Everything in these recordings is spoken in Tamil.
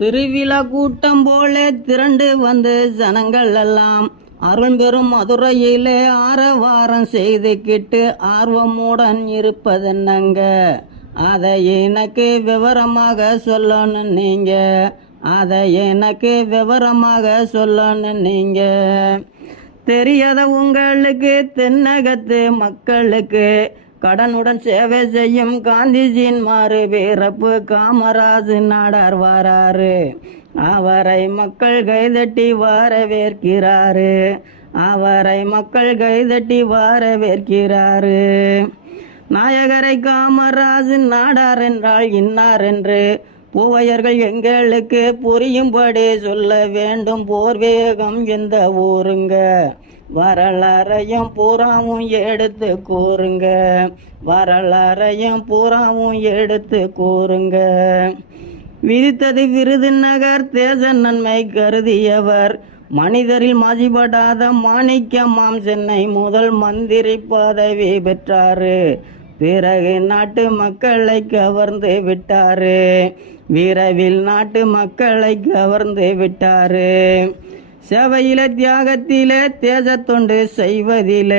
திருவிழா கூட்டம் போல திரண்டு வந்து ஜனங்கள் எல்லாம் அருள்பெரும் மதுரையிலே ஆரவாரம் செய்துக்கிட்டு ஆர்வமுடன் இருப்பதென்னங்க. அதை எனக்கு விவரமாக சொல்லணும் நீங்க, அதை எனக்கு விவரமாக சொல்லணும் நீங்க. தெரியாத உங்களுக்கு தென்னகத்து மக்களுக்கு கடனுடன் சேவை செய்யும் காந்திஜியின் மாறு வீரப்பு காமராஜ் நாடார் வாராரு. அவரை மக்கள் கைதட்டி வரவேற்கிறாரு, அவரை மக்கள் கைதட்டி வரவேற்கிறாரு. நாயகரை காமராஜ் நாடார் என்றால் இன்னார் என்று பூவையர்கள் எங்களுக்கு புரியும்படி சொல்ல வேண்டும். போர்வேகம் இந்த ஊருங்க, வரலாறையும் பூராவும் எடுத்து கூறுங்க, வரலாறையும் பூராவும் எடுத்து கூறுங்க. விதித்தது விருதுநகர் தேச நன்மை கருதியவர், மனிதரில் மதிப்படாத மாணிக்கமாம் சென்னை முதல் மந்திரி பதவி பெற்றாரு. பிறகு நாட்டு மக்களை கவர்ந்து விட்டாரு, விரைவில் நாட்டு மக்களை கவர்ந்து விட்டாரு. சேவையில தியாகத்தில தேசத்தொண்டு செய்வதில,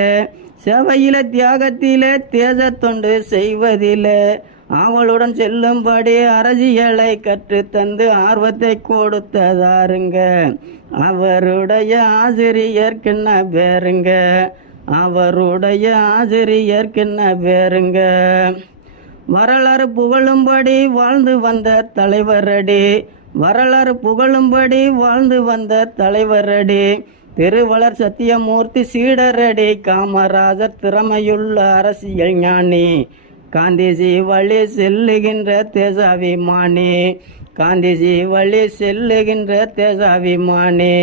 சேவையில தியாகத்தில தேசத்தொண்டு செய்வதில அவளுடன் செல்லும்படி அரசியலை கற்றுத்தந்து ஆர்வத்தை கொடுத்ததாருங்க. அவருடைய ஆசிரியர்க்கென்ன பேருங்க, அவருடைய ஆசிரியர்க்கென்ன பேருங்க. வரலாறு புகழும்படி வாழ்ந்து வந்த தலைவரடி, வரலாறு புகழும்படி வாழ்ந்து வந்த தலைவரடி. திருவளர் சத்தியமூர்த்தி சீடரடி, காமராஜர் திறமையுள்ள அரசியல் ஞானி. காந்திஜி வழி செல்லுகின்ற தேசாபிமானி, காந்திஜி வழி செல்லுகின்ற தேசாபிமானி.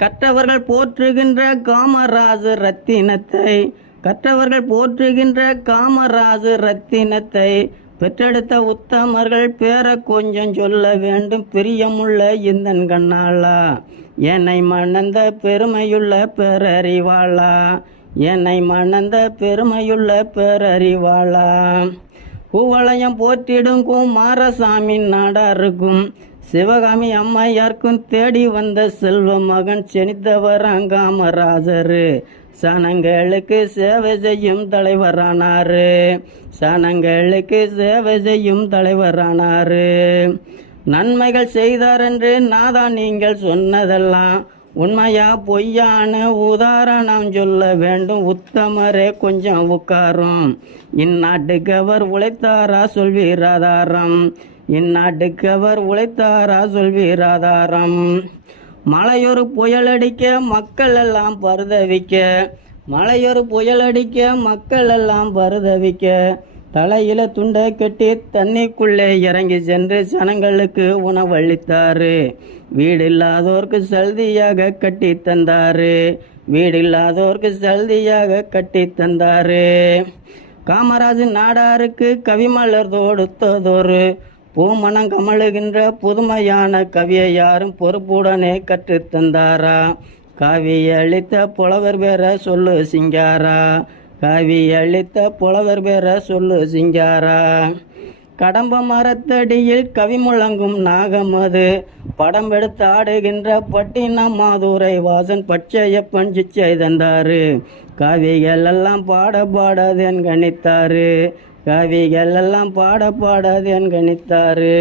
கற்றவர்கள் போற்றுகின்ற காமராஜ் ரத்தினத்தை, கற்றவர்கள் போற்றுகின்ற காமராஜ் ரத்தினத்தை பெற்றெடுத்த உத்தமர்கள் பேர கொஞ்சம் சொல்ல வேண்டும் பிரியமுள்ள இந்தன் கண்ணாளா. என்னை மணந்த பெருமையுள்ள பேரறிவாளா, என்னை மணந்த பெருமையுள்ள பேரறிவாளா. பூவளையம் போற்றிடும் குமாரசாமி நாடாருக்கும் சிவகாமி அம்மையாருக்கும் தேடி வந்த செல்வ மகன் செனித்தவர் காமராஜரு. சனங்களுக்கு சேவை செய்யும் தலைவரானாரு, சனங்களுக்கு சேவை செய்யும் தலைவரானாரு. நன்மைகள் செய்தார் என்று நாதா நீங்கள் சொன்னதெல்லாம் உண்மையா பொய்யான்னு உதாரணம் சொல்ல வேண்டும். உத்தமரே கொஞ்சம் உட்காரும், இந்நாட்டுக்கு அவர் உழைத்தாரா சொல்வீராதாரம், இந்நாட்டுக்கு அவர் உழைத்தாரா சொல்வீராதாரம். மழையொரு புயலடிக்க மக்கள் எல்லாம் பரிதவிக்க, மழையொரு புயலடிக்க மக்கள் எல்லாம் பரிதவிக்க தலையில துண்டை கட்டி தண்ணிக்குள்ளே இறங்கி சென்று ஜனங்களுக்கு உணவளித்தாரு. வீடில்லாதோருக்கு சல்தியாக கட்டி தந்தாரு, வீடில்லாதோருக்கு சல்தியாக கட்டி தந்தாரு. காமராஜ் நாடாருக்கு கவிமலர் தொடுத்ததொரு பூமணம் கமழுகின்ற புதுமையான கவியை யாரும் பொறுப்புடனே கற்றுத்தந்தாரா. காவியை அளித்த புலவர் பேர சொல்லு சிங்காரா, காவியை அளித்த புலவர் பேர சொல்லு சிங்காரா. கடம்ப மரத்தடியில் கவி முழங்கும் நாகமது படம் எடுத்து ஆடுகின்ற பட்டினம் மாதுரை வாசன் பச்சையப்பன் சிச்சை தந்தாரு. காவிகள் எல்லாம் பாட பாடாதேன் கணித்தாரு, காவிகள் எல்லாம் பாட பாடாதேன் கணித்தாரு.